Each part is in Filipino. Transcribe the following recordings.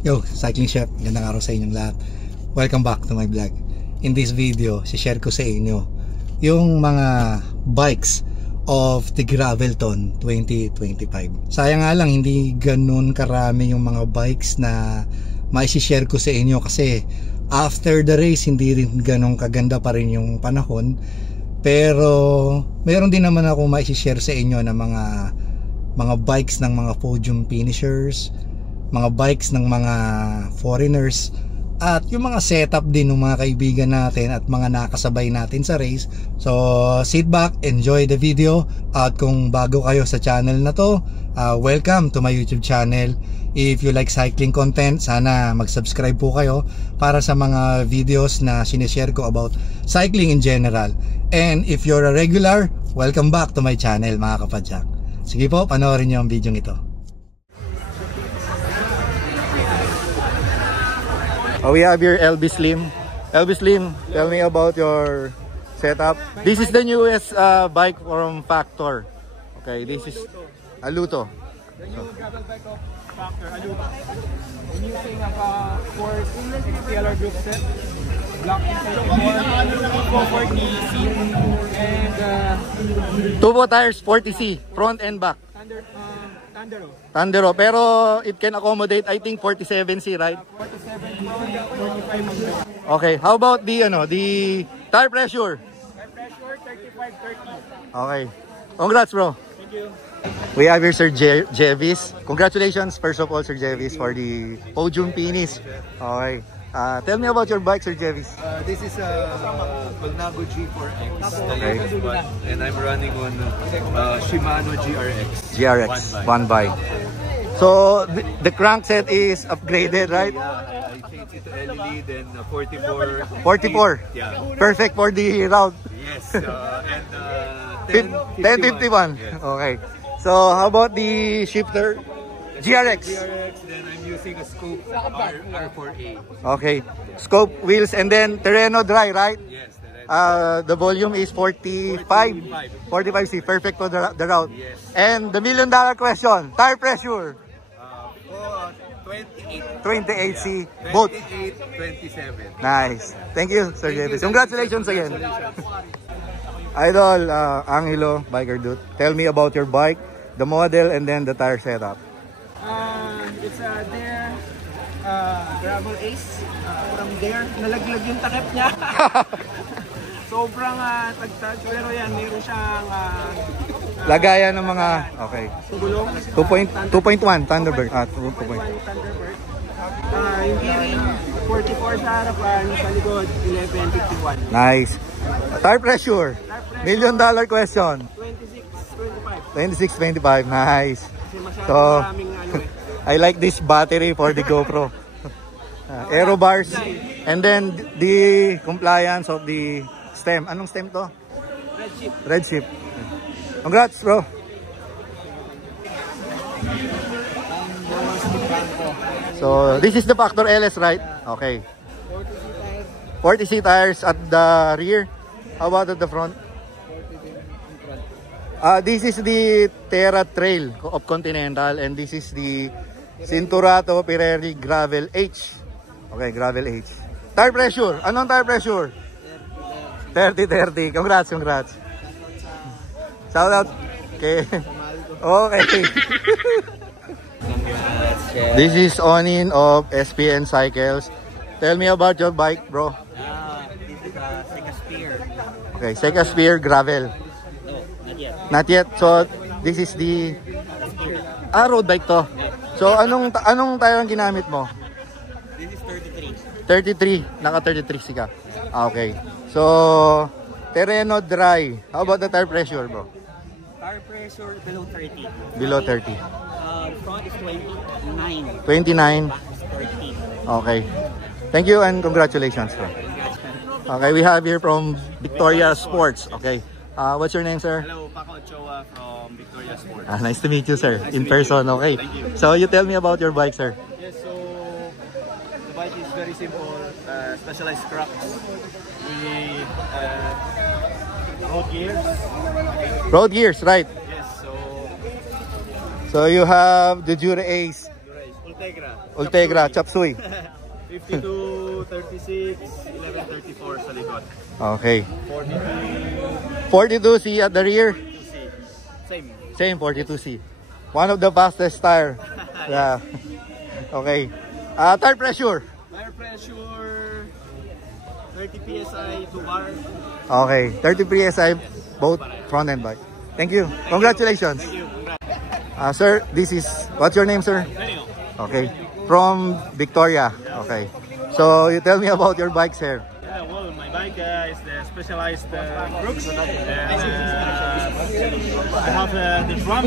Yo, Cycling Chef, gandang araw sa inyong lahat. Welcome back to my vlog. In this video, share ko sa inyo yung mga bikes of the Gravelton 2025. Sayang nga lang, hindi ganun karami yung mga bikes na mai-share ko sa inyo kasi after the race, hindi rin ganun kaganda pa rin yung panahon. Pero meron din naman ako mai-share sa inyo na mga bikes ng mga podium finishers, mga bikes ng mga foreigners, at yung mga setup din ng mga kaibigan natin at mga nakasabay natin sa race. So sit back, enjoy the video. At kung bago kayo sa channel na to, welcome to my YouTube channel. If you like cycling content, sana mag-subscribe po kayo para sa mga videos na sinishare ko about cycling in general. And if you're a regular, welcome back to my channel mga kapadyak. Sige po, panoorin niyo ang video ito. We have here LB Slim. LB Slim, tell me about your setup. This is the newest bike from Factor. Okay, this is Aluto. The new gravel bike of Factor, Aluto. I'm using a Ford TLR group set, black interior, 240 seat, and Turbo tires 40C, front and back. Tandero, pero it can accommodate I think 47C, right? 47, 45. Okay, how about the tire pressure? Tire pressure 35-30. Okay. Congrats, bro. Thank you. We have here Sir Jevis. Congratulations first of all, Sir Jevis, for the podium finish. Okay. Tell me about your bike, Sir Jevis. This is a Colnago G4X, Okay. and I'm running on Shimano GRX. GRX, one bike. So the crankset is upgraded, right? Yeah, I changed it to LED, then 44. 44. Yeah. Perfect for the route. Yes, and 1051. Yes. Okay. So how about the shifter? GRX. GRX, then I'm using a Scope R4A. Okay. Scope wheels and then Terreno dry, right? Yes. The volume is 45C, perfect for the route. Yes. And the $1 million question, tire pressure? 28C, both. 28, 27. Nice. Thank you, Sir Jevis. Congratulations again. Idol, Angelo, Biker Dude, tell me about your bike, the model, and then the tire setup. It's a Dare Gravel Ace from Dare. Nalaglag yung takip niya. Sobrang tagtag, pero yan, meron siyang Lagayan ng mga, okay. gulong. 2.1 Thunderbird. 2.1. Thunderbird. Yung gearing, 44 sa harapan, sa likod, 1151. Nice. Tire pressure, $1 million question. 26-25. 26-25, nice. Kasi masyadong So, maraming I like this battery for the GoPro. Aero bars. And then the compliance of the stem. Anong stem to? Red Chip. Congrats, bro. So this is the Factor LS, right? Okay. 40C tires at the rear. How about at the front? This is the Terra Trail of Continental, and this is the Cinturato Pirelli Gravel H. Okay, Gravel H. Tire pressure. Anong tire pressure? 30-30. Congrats. Shout out. Okay. Okay. This is Onin of SPN Cycles. Tell me about your bike, bro. This is a Sega Spear. Okay, Sega Spear Gravel. No, not yet. Not yet. So this is the road bike to. So anong tire ang ginamit mo? This is 33. 33. Naka 33 ka. Okay. So Terreno dry. How about the tire pressure, bro? Tire pressure below 30. Below 30. Front is 29. 29. Back is 30. Okay. Thank you and congratulations, bro. Okay, we have here from Victoria Sports. Okay. What's your name, sir? Hello, Paco Ochoa from Victoria Sports. Nice to meet you, sir. In person, okay. Thank you. So you tell me about your bike, sir. Yes, so the bike is very simple, specialized cracks with road gears. Road gears, right? Yes, so So you have the Dura Ace. Ultegra, chop suey. 52, 36, 1134 sa likod. Okay. 42, 42C at the rear. 42C. Same. Same 42C. One of the fastest tire. Yeah. Okay. Tire pressure. Tire pressure, 30 PSI, 2 bar. Okay. 30 PSI, both front and back. Thank you. Congratulations. Thank you. Sir, this is, what's your name, sir? Okay. From Victoria. Okay. So, you tell me about your bikes here. Yeah, well, my bike is the specialized Brooks. And, I have the drum.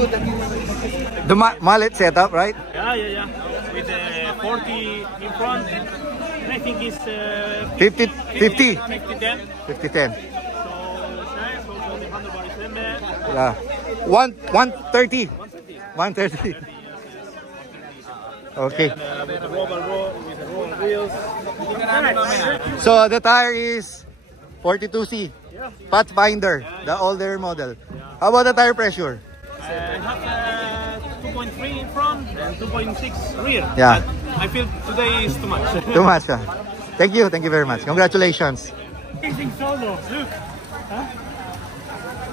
The mallet setup, right? Yeah. With the 40 in front. And I think it's 50, 50. 50-10. 50-10. So the handlebar is in there. Yeah. 130. 130. Okay. With the roll wheels. So the tire is 42C. Pathfinder, the older model. How about the tire pressure? I have 2.3 in front and 2.6 rear. Yeah. But I feel today is too much. Too much. Thank you very much. Congratulations. Amazing solo. Look. Huh?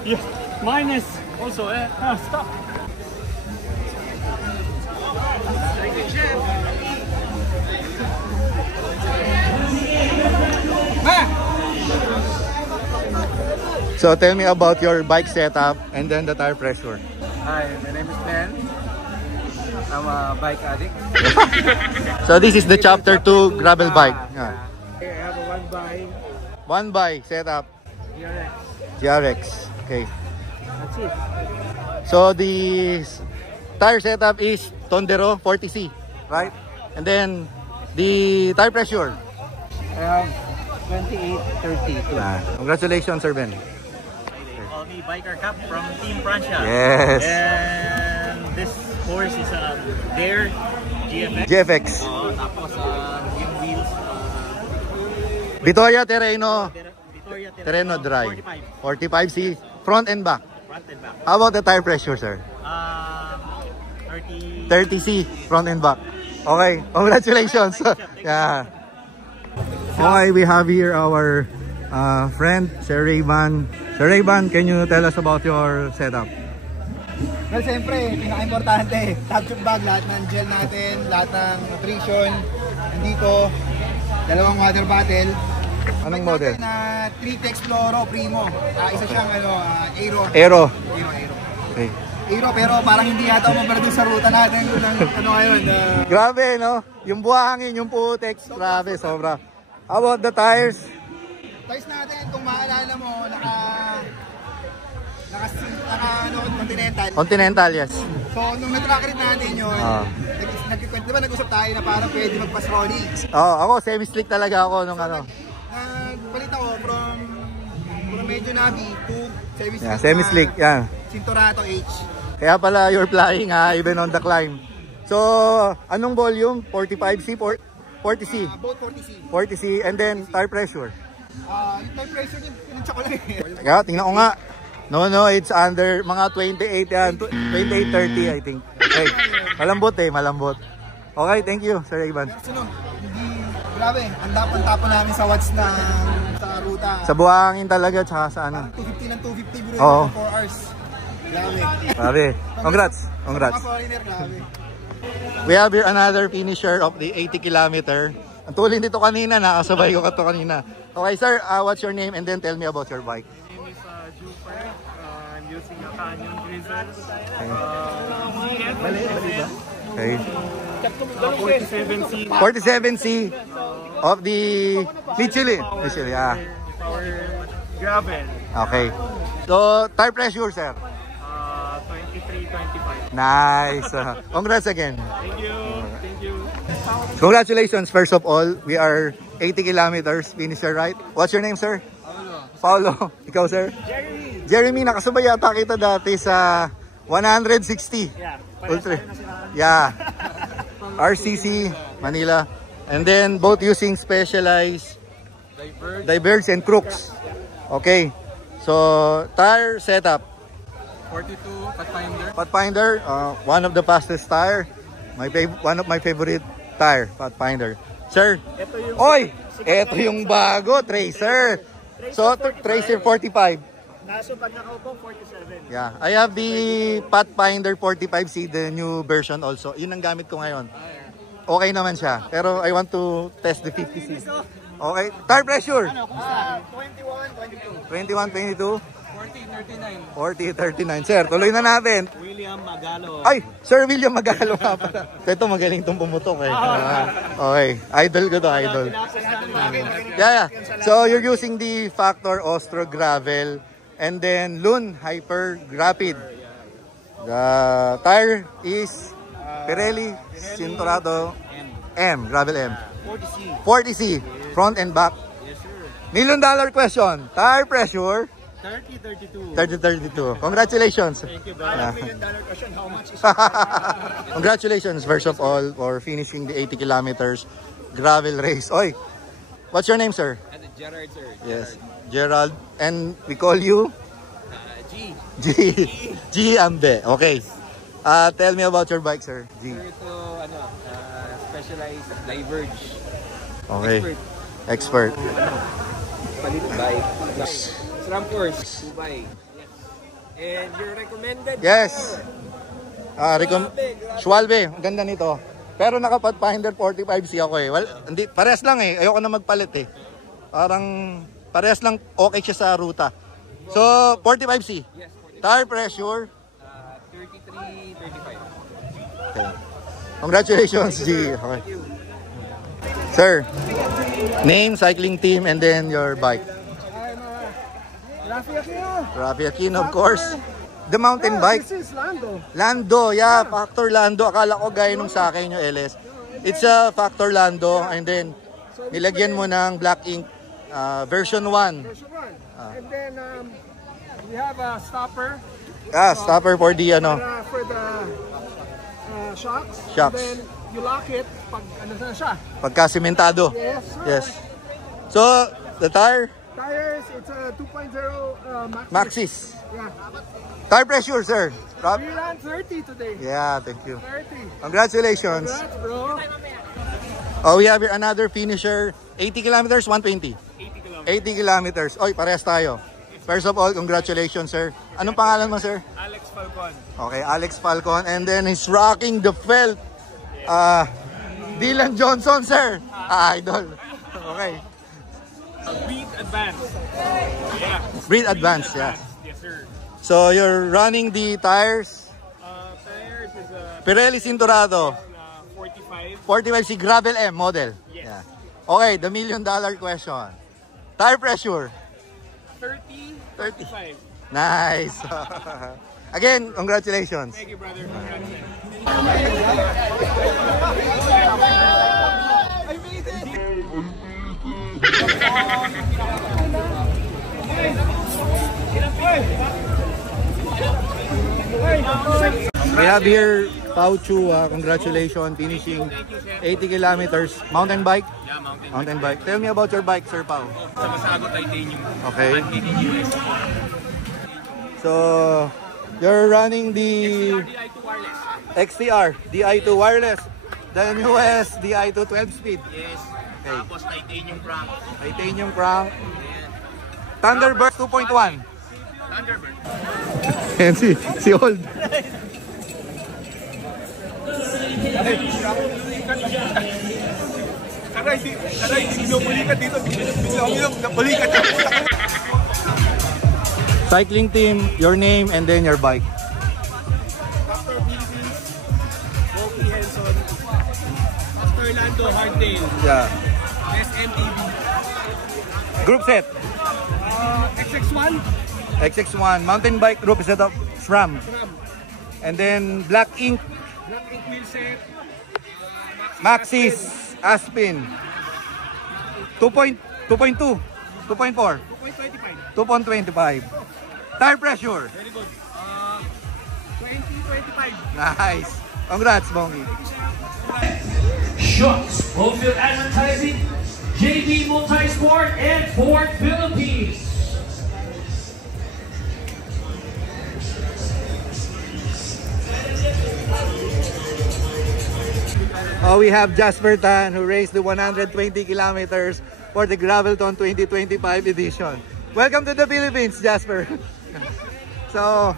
Yeah. Mine is also stop. So tell me about your bike setup and then the tire pressure. Hi, my name is Ben. I'm a bike addict. So this is the chapter 2 gravel bike. Yeah. I have a One by setup. DRX. GRX. Okay. That's it. So the tire setup is Tondero 40C, right? And then the tire pressure. I have 2832. Congratulations, Sir Ben. Call me Biker Cup from Team Francia. Yes. And this horse is their GFX. GFX. Tapos yung wheels. Vittoria Terreno. Victoria Terreno Drive. 45. 45C. Front and back. Front and back. How about the tire pressure, sir? 30. 30C. Front and back. Okay. Congratulations. Yeah. Okay, we have here our friend, Sir Rayban. Sir Rayban, can you tell us about your setup? Well, siyempre, pinaka-importante, top tube bag, lahat ng gel natin, lahat ng nutrition, nandito, dalawang water bottle. Anong model? Na 3T Exploro Primo. Isa siyang Aero. Aero. Aero. Okay. Aero, pero parang hindi yata umabara sa ruta natin ng ngayon. Grabe, no? Yung buhangin, yung putex, grabe, sobra. How about the tires? Tires natin, kung maalala mo, Continental. Continental, yes. So, nung na-track rin natin yun, di ba nag-usap tayo na parang pwede magpas-rolling? Ako, semi-slick talaga ako nung ano. Nagpalit ako from medyo navy to semi-slick. Yeah, semi-slick, yan. Cinturato H. Kaya pala you're flying even on the climb. So, anong volume? 45C? 40C? Both 40C. 40C, and then tire pressure. Yung tire pressure din, pinansa ko lang eh. Kaya, tingnan ko nga. No, it's under mga 28 yan. 28-30, I think. Okay. Malambot malambot. Okay, thank you, Sir Ivan. Kasi no, hindi, grabe, ang tapo namin sa watts na sa ruta. Sa buhangin talaga, tsaka sa ano. 250 ng 250 bro, Oo. 4 hours. Grabe. Grabe. Congrats. Mga foreigner, grabe. We have here another finisher of the 80 kilometer. Ang tulin dito kanina, nakasabay ko to kanina. Okay, sir, what's your name and then tell me about your bike. My name is Jupiter. I'm using a Canyon Grizzle. Okay. 47C. 47C of the Michele. Yeah. Power gravel. Okay. So, tire pressure, sir. 23-25. Nice. Congrats again. Thank you. Congratulations, first of all. We are 80 kilometers finisher, right? What's your name, sir? Paulo. Ikaw, sir? Jeremy, nakasabay yata kita dati sa 160. Yeah. Ultra. Yeah. RCC, Manila. And then both using Specialized, Diverge and Crooks. Okay. So, tire setup. 42 Pathfinder. Pathfinder, one of the fastest tire. One of my favorite tire, Pathfinder. Sir, ito yung bago, Tracer. So, Tracer 45. Naso pag nakaupo, 47. Yeah, I have the Pathfinder 45C, the new version also. Yun ang gamit ko ngayon. Okay naman siya, pero I want to test the 50C. Okay, tire pressure. 21, 22. 40, 39. Sir, tuloy na natin. William Magalo. Ay, Sir William Magalo nga pala. Ito magaling itong pumutok eh. Okay, idol ko to, idol. Yeah. So, you're using the Factor Ostro Gravel and then Loon Hyper Rapid. The tire is Pirelli Cinturado M, Gravel M. 40C, front and back. Yes, sir. $1 million question. Tire pressure. 30-32. 30-32. Congratulations. Thank you, bro. $1 million question, how much is Congratulations, first of all, for finishing the 80 kilometers gravel race. Oy, what's your name, sir? Gerard, sir. Yes, Gerald. And we call you? G. G Ambe. Okay. Tell me about your bike, sir. G. Sir, ito, specialized diverge. Okay. Expert. Palit bike. SRAM course, Dubai. Yes. And you're recommended. Yes. Schwalbe, ang ganda nito. Pero naka-Pathfinder 45C ako eh. Well, hindi, parehas lang eh. Ayoko na magpalit eh. Parang parehas lang, okay siya sa ruta. So, 45C. Yes, 45. Tire pressure. 33-35. Okay. Congratulations, G. Okay. Sir, name, cycling team, and then your bike. Rafi Aquino. Rafi Aquino, of course. The mountain bike. This is Lando. Lando, yeah, Factor Lando. Akala ko gaya nung sa akin yung LS. It's a Factor Lando, and then nilagyan mo ng black ink version 1. Version 1. And then we have a stopper. Stopper for the For the shocks. Shocks. And then you lock it pag ano na siya. Pagka sementado. Yes, sir. Yes. So, the tire? Tires, it's a 2.0 Maxxis. Yeah. Tire pressure, sir. We ran 30 today. Yeah, thank you. 30. Congratulations. Congrats, bro. Oh, we have here another finisher. 80 kilometers, 120? 80 kilometers. Oy, parehas tayo. First of all, congratulations, sir. Anong pangalan mo, sir? Alex Falcon. Okay, Alex Falcon. And then he's rocking the felt. Dylan Johnson, sir. Idol. Okay. Breed Advance. Yeah. Breed Advance, yeah. Yes, sir. So, you're running the tires? Tires is Pirelli Cinturado. 45. 45C Gravel M model. Yes. Yeah. Okay, the $1 million question. Tire pressure? 30. 35. Nice. Again, congratulations. Thank you, brother. We have here Pao Chu, congratulations, finishing 80 kilometers. Mountain bike? Yeah, Mountain bike. Tell me about your bike, Sir Pao. Sa Masago Titanium. Okay. So, you're running the DI2 wireless. XTR, DI2 wireless, the newest DI2 12 speed. Yes. Okay. Tapos titanium crank. Titanium crank. Thunderbird 2.1. Thunderbird. And si Old. Aray, sinubulikat dito. Nabulikat. Cycling team, your name and then your bike. Dr. Bilbis, Boki Henson, Dr. Lando Hardtail, Yeah. SMTV, Group set. XX1, XX1 mountain bike group set of SRAM. And then Black Ink, Black Ink wheel set, Maxxis, Aspen. 2.2, 2.4, 2.25. 2.25. Tire pressure. Very good. 2025. Nice. Congrats, Bongi. Shucks, Homefield Advertising, JB Multisport, and Ford Philippines. We have Jasper Tan who raced the 120 kilometers for the Gravelton 2025 edition. Welcome to the Philippines, Jasper. So,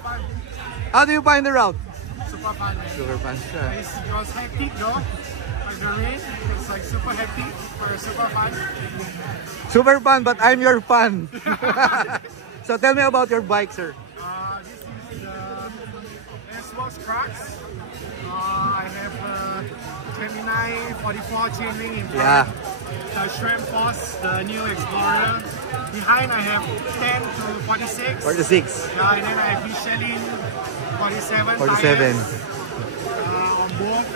how do you find the route? Super fun. Super fun. It was hectic though. Like the rain, it's like super hectic for super fun. Super fun, but I'm your fan. So tell me about your bike, sir. This is the S-Box Crux. I have 2944 chain ring in front. Yeah. The Shrimp Force, the new Explorer. Behind I have 10 to 46. 46. Yeah, and then I have Michelin 47. 47. Tires, on both.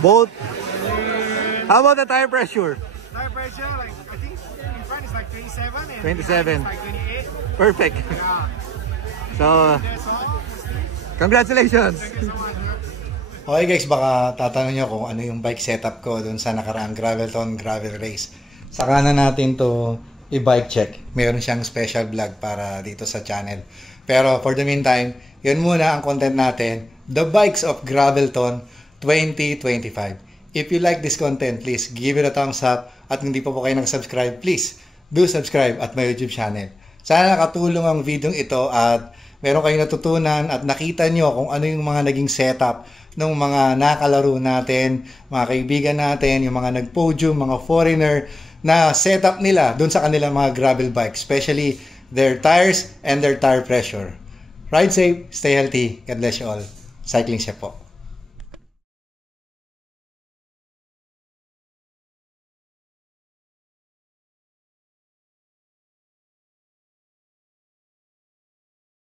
Both. And How about the tire pressure? tire pressure, like I think in front is like 27 and 27. behind is like 28. Perfect. Yeah. So, That's all. congratulations. Thank you so much. Okay guys, baka tatanong nyo kung ano yung bike setup ko dun sa nakaraang Gravelton Gravel Race. Saka na natin to i-bike check. Meron siyang special vlog para dito sa channel. Pero for the meantime, yun muna ang content natin. The Bikes of Gravelton 2025. If you like this content, please give it a thumbs up. At hindi pa po kayo nag-subscribe, please do subscribe at my YouTube channel. Sana nakatulong ang video ito at meron kayong natutunan at nakita nyo kung ano yung mga naging setup ng mga nakalaro natin, mga kaibigan natin, yung mga nag-podium, mga foreigner na setup nila dun sa kanilang mga gravel bike, especially their tires and their tire pressure. Ride safe, stay healthy, God bless you all. Cycling Chef po.